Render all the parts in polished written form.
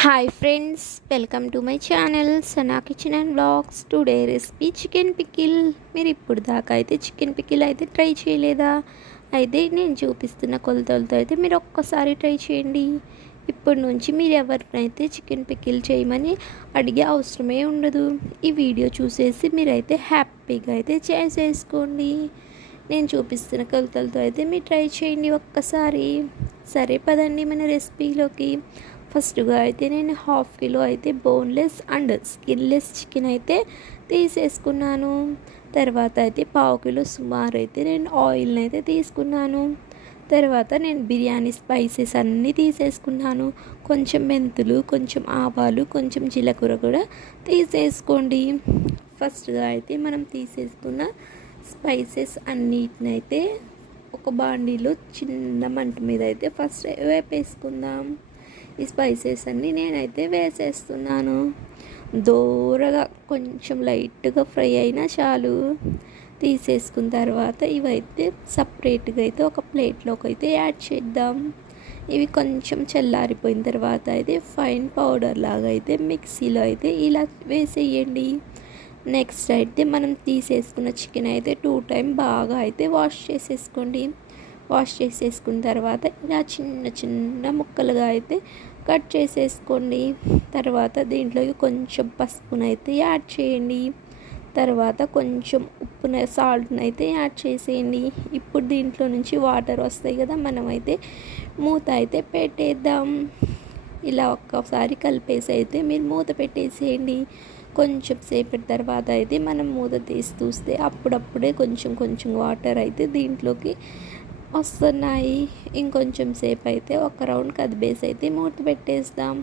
Hi friends, welcome to my channel Sana Kitchen and Vlogs. Today recipe chicken pickle. మీరు ఇప్పుడు దాకా అయితే chicken pickle అయితే try చేయలేదా? అయితే నేను చూపిస్తున్న కొలతలతో అయితే మీరు ఒక్కసారి ట్రై చేయండి. ఇప్పటి నుంచి మీరు ఎవరినైతే చికెన్ పికిల్ చేయమని అడిగే అవసరమే ఉండదు. ఈ వీడియో చూసేసి మీరైతే హ్యాపీగా అయితే చేసేసుకోండి. నేను చూపిస్తున్న కొలతలతో అయితే మీరు ట్రై చేయండి ఒక్కసారి. సరే పదండి మన రెసిపీలోకి. ఫస్ట్గా అయితే నేను హాఫ్ కిలో అయితే బోన్లెస్ అండ్ స్కిన్లెస్ చికెన్ అయితే తీసేసుకున్నాను. తర్వాత అయితే పావు కిలో సుమారు అయితే నేను ఆయిల్ని అయితే తీసుకున్నాను. తర్వాత నేను బిర్యానీ స్పైసెస్ అన్నీ తీసేసుకున్నాను. కొంచెం మెంతులు, కొంచెం ఆవాలు, కొంచెం జీలకర్ర కూడా తీసేసుకోండి. ఫస్ట్గా అయితే మనం తీసేసుకున్న స్పైసెస్ అన్నిటిని అయితే ఒక బాండీలో చిన్న మంట మీద అయితే ఫస్ట్ వేపేసుకుందాం. ఈ స్పైసెస్ అన్నీ నేనైతే వేసేస్తున్నాను. దూరగా కొంచెం లైట్గా ఫ్రై అయినా చాలు. తీసేసుకున్న తర్వాత ఇవైతే సపరేట్గా అయితే ఒక ప్లేట్లోకి అయితే యాడ్ చేద్దాం. ఇవి కొంచెం చల్లారిపోయిన తర్వాత అయితే ఫైన్ పౌడర్ లాగా అయితే మిక్సీలో అయితే ఇలా వేసేయండి. నెక్స్ట్ అయితే మనం తీసేసుకున్న చికెన్ అయితే 2 టైమ్స్ బాగా అయితే వాష్ చేసేసుకోండి. వాష్ చేసేసుకున్న తర్వాత ఇలా చిన్న చిన్న ముక్కలుగా అయితే కట్ చేసేసుకోండి. తర్వాత దీంట్లోకి కొంచెం పసుపునైతే యాడ్ చేయండి. తర్వాత కొంచెం ఉప్పున సాల్ట్ని అయితే యాడ్ చేసేయండి. ఇప్పుడు దీంట్లో నుంచి వాటర్ వస్తాయి కదా, మనమైతే మూత అయితే పెట్టేద్దాం. ఇలా ఒక్కసారి కలిపేసి అయితే మీరు మూత పెట్టేసేయండి. కొంచెం సేపటి తర్వాత అయితే మనం మూత తీసి చూస్తే అప్పుడప్పుడే కొంచెం కొంచెం వాటర్ అయితే దీంట్లోకి వస్తున్నాయి. ఇంకొంచెం సేపు అయితే ఒక రౌండ్ కదిపేసి అయితే మూత పెట్టేస్తాం.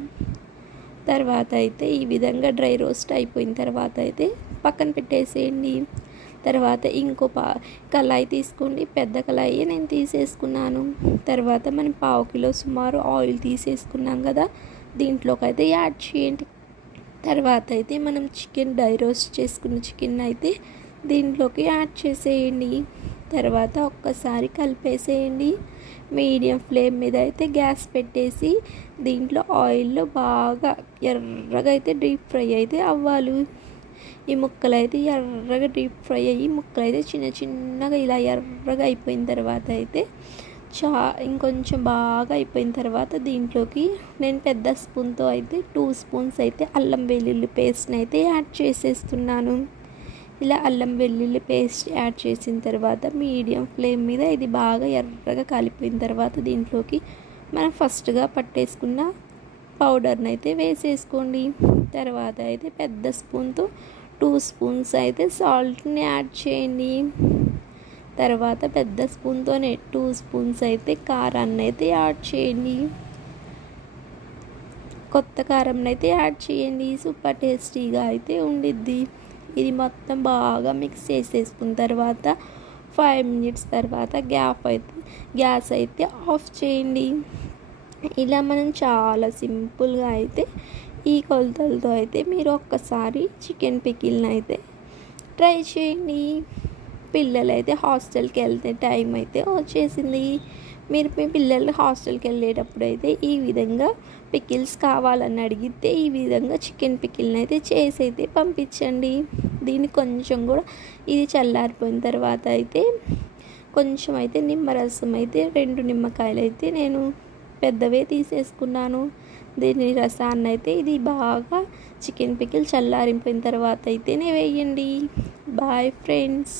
తర్వాత అయితే ఈ విధంగా డ్రై రోస్ట్ అయిపోయిన తర్వాత అయితే పక్కన పెట్టేసేయండి. తర్వాత ఇంకో కళాయి తీసుకోండి. పెద్ద కళాయి నేను తీసేసుకున్నాను. తర్వాత మనం పావు కిలో సుమారు ఆయిల్ తీసేసుకున్నాం కదా, దీంట్లోకి అయితే యాడ్ చేయండి. తర్వాత అయితే మనం చికెన్ డ్రై రోస్ట్ చేసుకున్న చికెన్ అయితే దీంట్లోకి యాడ్ చేసేయండి. తర్వాత ఒక్కసారి కలిపేసేయండి. మీడియం ఫ్లేమ్ మీద అయితే గ్యాస్ పెట్టేసి దీంట్లో ఆయిల్లో బాగా ఎర్రగా అయితే డీప్ ఫ్రై అయితే అవ్వాలి. ఈ ముక్కలు అయితే ఎర్రగా డీప్ ఫ్రై అయ్యి ముక్కలు అయితే చిన్న చిన్నగా ఇలా ఎర్రగా అయిపోయిన తర్వాత అయితే ఇంకొంచెం బాగా అయిపోయిన తర్వాత దీంట్లోకి నేను పెద్ద స్పూన్తో అయితే 2 స్పూన్స్ అయితే అల్లం వెల్లుల్లి పేస్ట్ని అయితే యాడ్ చేసేస్తున్నాను. ఇలా అల్లం వెల్లుల్లి పేస్ట్ యాడ్ చేసిన తర్వాత మీడియం ఫ్లేమ్ మీద ఇది బాగా ఎర్రగా కాలిపోయిన తర్వాత దీంట్లోకి మనం ఫస్ట్గా పట్టేసుకున్న పౌడర్ని అయితే వేసేసుకోండి. తర్వాత అయితే పెద్ద స్పూన్తో 2 స్పూన్స్ అయితే సాల్ట్ని యాడ్ చేయండి. తర్వాత పెద్ద స్పూన్తోనే 2 స్పూన్స్ అయితే కారాన్ని అయితే యాడ్ చేయండి. కొత్త కారంని అయితే యాడ్ చేయండి. సూపర్ టేస్టీగా అయితే ఉండిద్ది. ఇది మొత్తం బాగా మిక్స్ చేసేసుకున్న తర్వాత 5 మినిట్స్ తర్వాత గ్యాస్ అయితే ఆఫ్ చేయండి. ఇలా మనం చాలా సింపుల్గా అయితే ఈ కొలతలతో అయితే మీరు ఒక్కసారి చికెన్ పికిల్ని అయితే ట్రై చేయండి. పిల్లలు అయితే హాస్టల్కి వెళ్తే టైం అయితే వచ్చేసింది. మీరు మీ పిల్లలు హాస్టల్కి వెళ్ళేటప్పుడు అయితే ఈ విధంగా పికిల్స్ కావాలని అడిగితే ఈ విధంగా చికెన్ పికిల్ని అయితే చేసి అయితే పంపించండి. దీన్ని కొంచెం కూడా ఇది చల్లారిపోయిన తర్వాత అయితే కొంచెం అయితే నిమ్మరసం అయితే 2 నిమ్మకాయలు అయితే నేను పెద్దవే తీసేసుకున్నాను. దీని రసాన్ని అయితే ఇది బాగా చికెన్ పికిల్ చల్లారిపోయిన తర్వాత అయితేనే వేయండి. Bye friends.